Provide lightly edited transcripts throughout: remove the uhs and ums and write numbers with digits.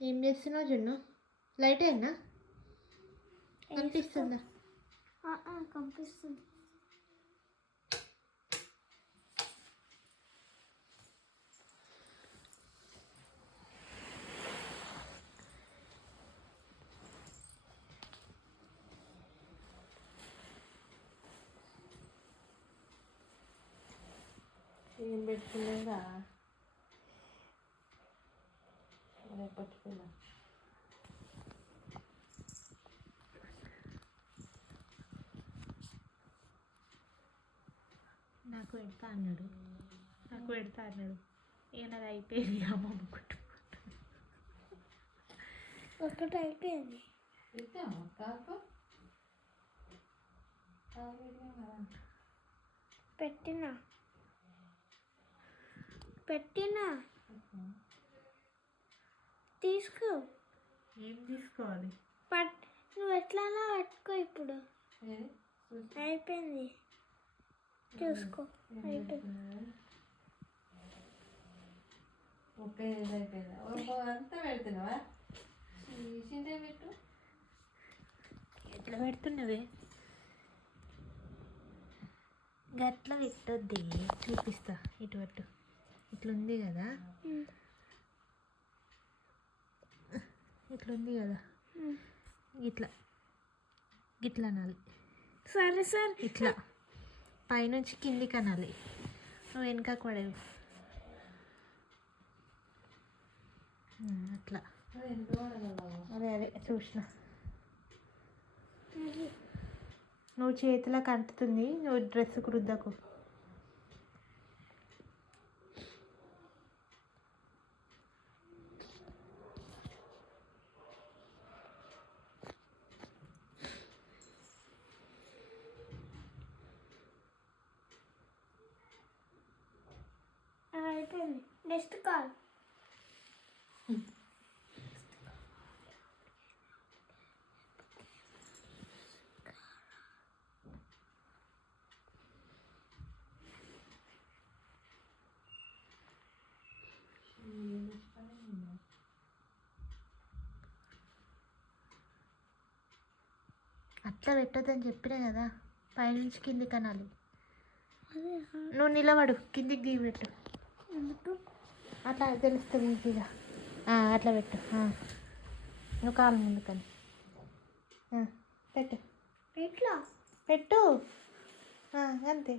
ఏం చేస్తున్నావు జున్ను? లైట్ అయినా కనిపిస్తుందా? కనిపిస్తుంది. ఏం పెట్టుకునేదా పట్టుకున్నా. నాకు పెడతా అన్నాడు ఏమన్నది అయిపోయింది అమ్మమ్మ కుట్టు ఒకటి అయిపోయింది. పెట్టినా తీసుకో. ఏం తీసుకోవాలి? నువ్వు ఎట్లైనా పట్టుకో. ఇప్పుడు అయిపోయింది, చూసుకో. అయిపోయింది. ఒకే అయిపోయిందా? అంతా పెడుతున్నావా? పెట్టు. ఎట్లా పెడుతున్నవే? గట్లా పెట్టొద్ది, చూపిస్తా. ఇటు పట్టు. ఇట్లుంది కదా, ఇట్లుంది కదా, ఇట్లా గిట్లా అనాలి. సరే సరే. ఇట్లా పైనుంచి కిందికి అనాలి. నువ్వు వెనకకు పడేవి అట్లా. అదే చూసిన. నువ్వు చేతిలోకి అంటుతుంది, నువ్వు డ్రెస్సుకు రుద్దకు. అయిపోయింది. Next call. అట్లా పెట్టొద్దని చెప్పినా కదా, పైనుంచి కిందికి అనాలి. నువ్వు నిలబడు, కిందికి దిగి పెట్టు. అట్లా తెలుస్తుంది ఈజీగా. అట్లా పెట్టు. నువ్వు కాలు ముందుకని పెట్టు. ఎట్లా పెట్టు, అంతే.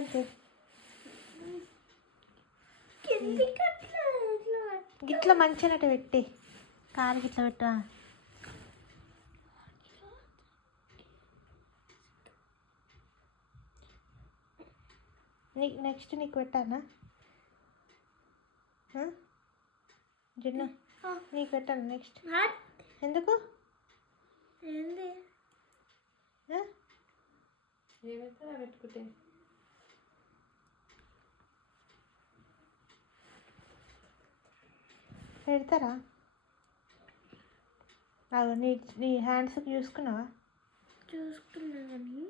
అంతే. గిట్లా మంచిగా పెట్టి కాలు గిట్లా పెట్టు. నెక్స్ట్ నీకు పెట్టానా జున్ను? నీకు పెట్టాను నెక్స్ట్. ఎందుకు? ఏమైతే పెట్టుకుంటే పెడతారా? నీ హ్యాండ్స్కి చూసుకున్నావా? చూసుకున్నా కానీ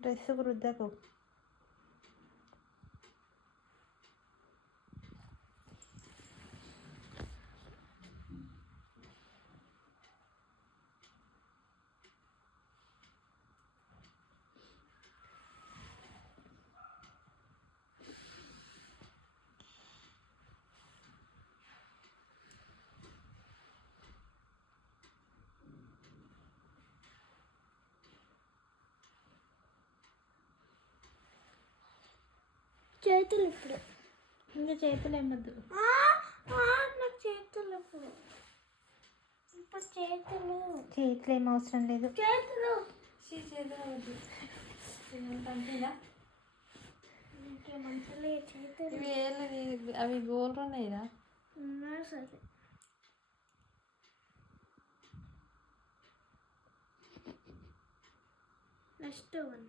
డ్రెస్సుకు రుద్దకు. చేతులు ఇప్పుడు. ఇంకా చేతులు ఏమద్దు. నాకు చేతులు ఇప్పుడు. చేతులు ఏం అవసరం లేదు. చేతులు అవి గోల్డ్ ఉన్నాయిరా. సరే. Next one.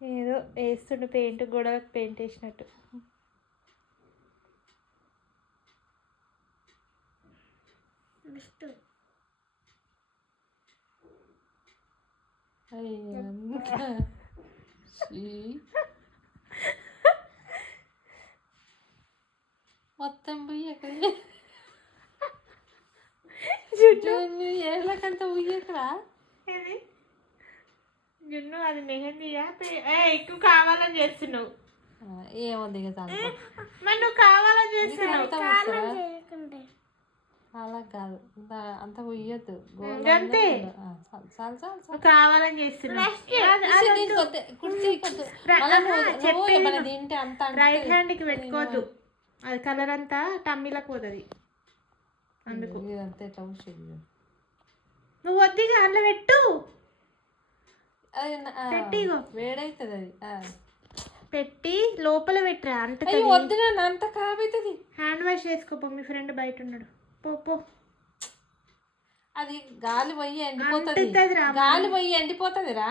ఏదో వేస్తుండే పెయింట్, గోడలకు పెయింట్ వేసినట్టు. నెక్స్ట్ అయ్యా మొత్తం బుయ్యక ఏళ్ళకంత బుయ్యకరా ఏది జున్ను అది మెహందీయా ఎక్కువ కావాలని చేస్తున్నావు. ఏమో దిగతాను మరి నువ్వు కావాలని చేస్తున్నావు. చేయకుండే అలా కాదు అంత ఉయ్యద్దు అంతే. చాలు చాలు నువ్వు కావాలని చేస్తున్నావు. తింటే అంత రైట్ హ్యాండ్కి పెట్టుకోవద్దు, అది కలర్ అంతా టమ్మీలకు పోతుంది. అందుకు అంతే నువ్వు వద్దిగా అందులో పెట్టు, అది పెట్టిగో వేడవుతుంది అది పెట్టి లోపల పెట్టరా అంటే వద్దు నన్ను అంత ఖరాబ్ అవుతుంది. హ్యాండ్ వాష్ చేసుకోపో, మీ ఫ్రెండ్ బయట ఉన్నాడు. పో పో. అది గాలి పోయి ఎండిపోతుంది, అంటుతుందిరా. గాలి పోయి ఎండిపోతుంది రా.